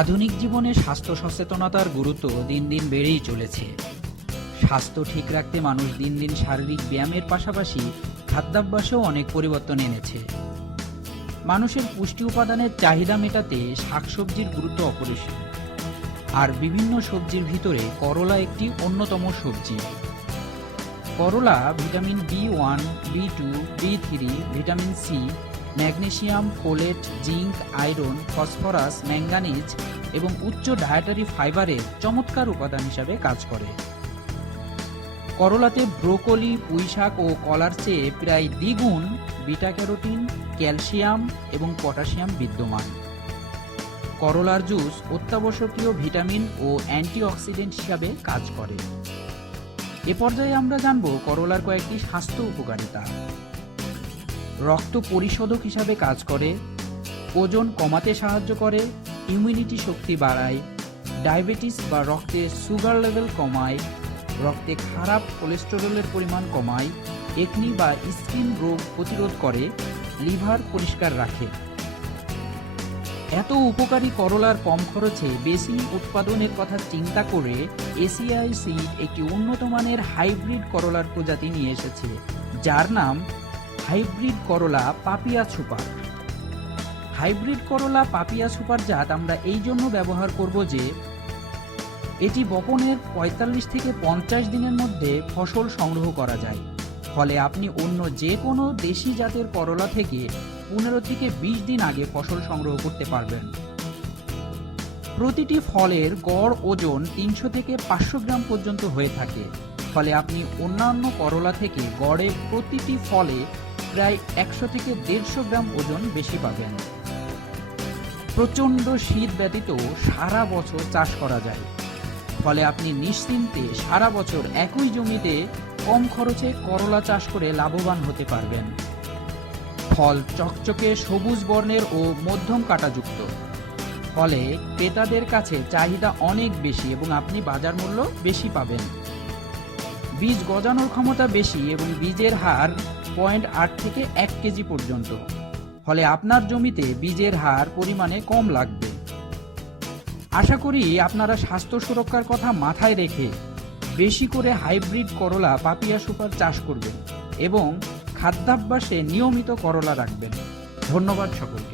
আধুনিক জীবনে স্বাস্থ্য সচেতনতার গুরুত্ব দিন দিন বেড়েই চলেছে। স্বাস্থ্য ঠিক রাখতে মানুষ দিন দিন শারীরিক ব্যায়ামের পাশাপাশি খাদ্যাভ্যাসেও অনেক পরিবর্তন এনেছে। মানুষের পুষ্টি উপাদানের চাহিদা মেটাতে শাকসবজির গুরুত্ব অপরিসীম, আর বিভিন্ন সবজির ভিতরে করলা একটি অন্যতম সবজি। করলা vitamin B1, B2, B3, vitamin C, magnesium, folate, zinc, iron, phosphorus, manganese এবং উচ্চ ডায়েটারি ফাইবারের চমৎকার উপাদান হিসাবে কাজ করে। করলাতে ব্রোকলি, পুঁইশাক ও কলার চেয়ে প্রায় দ্বিগুণ বিটা ক্যারোটিন, ক্যালসিয়াম এবং পটাশিয়াম বিদ্যমান। করলার জুস অত্যাবশ্যকীয় ভিটামিন ও অ্যান্টিঅক্সিডেন্ট হিসাবে কাজ করে। এ পর্যায়ে আমরা জানব করলার কয়েকটি স্বাস্থ্য উপকারিতা। রক্ত পরিশোধক হিসাবে কাজ করে, ওজন কমাতে সাহায্য করে, ইমিউনিটি শক্তি বাড়ায়, ডায়াবেটিস বা রক্তে সুগার লেভেল কমায়, রক্তে খারাপ কোলেস্টেরলের পরিমাণ কমায়, একনি বা স্কিন রোগ প্রতিরোধ করে, লিভার পরিষ্কার রাখে। এত উপকারী করলার কম খরচে বেশি উৎপাদনের কথা চিন্তা করে এসিআই সিড একটি উন্নত মানের হাইব্রিড করলার প্রজাতি নিয়ে এসেছে, যার নাম হাইব্রিড করলা পাপিয়া সুপার। হাইব্রিড করলা পাপিয়া সুপার জাত আমরা এই জন্য ব্যবহার করব যে এটি বপনের ৪৫ থেকে ৫০ দিনের মধ্যে ফসল সংগ্রহ করা যায়। ফলে আপনি অন্য যে কোনো দেশি জাতের করলা থেকে ১৫ থেকে ২০ দিন আগে ফসল সংগ্রহ করতে পারবেন। প্রতিটি ফলের গড় ওজন ৩০০ থেকে ৫০০ গ্রাম পর্যন্ত হয়ে থাকে। ফলে আপনি অন্যান্য করলা থেকে গড়ে প্রতিটি ফলে প্রায় ১০০ থেকে ১৫০ গ্রাম ওজন বেশি পাবেন। প্রচণ্ড শীত ব্যতীত সারা বছর চাষ করা যায়। ফলে আপনি নিশ্চিন্তে সারা বছর একই জমিতে কম খরচে করলা চাষ করে লাভবান হতে পারবেন। ফল চকচকে সবুজ বর্ণের ও মধ্যম কাঁটাযুক্ত, ফলে ক্রেতাদের কাছে চাহিদা অনেক বেশি এবং আপনি বাজার মূল্য বেশি পাবেন। বীজ গজানোর ক্ষমতা বেশি এবং বীজের হার ০.৮ থেকে ১ কেজি পর্যন্ত। ফলে আপনার জমিতে বীজের হার পরিমাণে কম লাগবে। আশা করি আপনারা স্বাস্থ্য সুরক্ষার কথা মাথায় রেখে বেশি করে হাইব্রিড করলা পাপিয়া সুপার চাষ করবেন এবং খাদ্যাভ্যাসে নিয়মিত করলা রাখবেন। ধন্যবাদ সকলকে।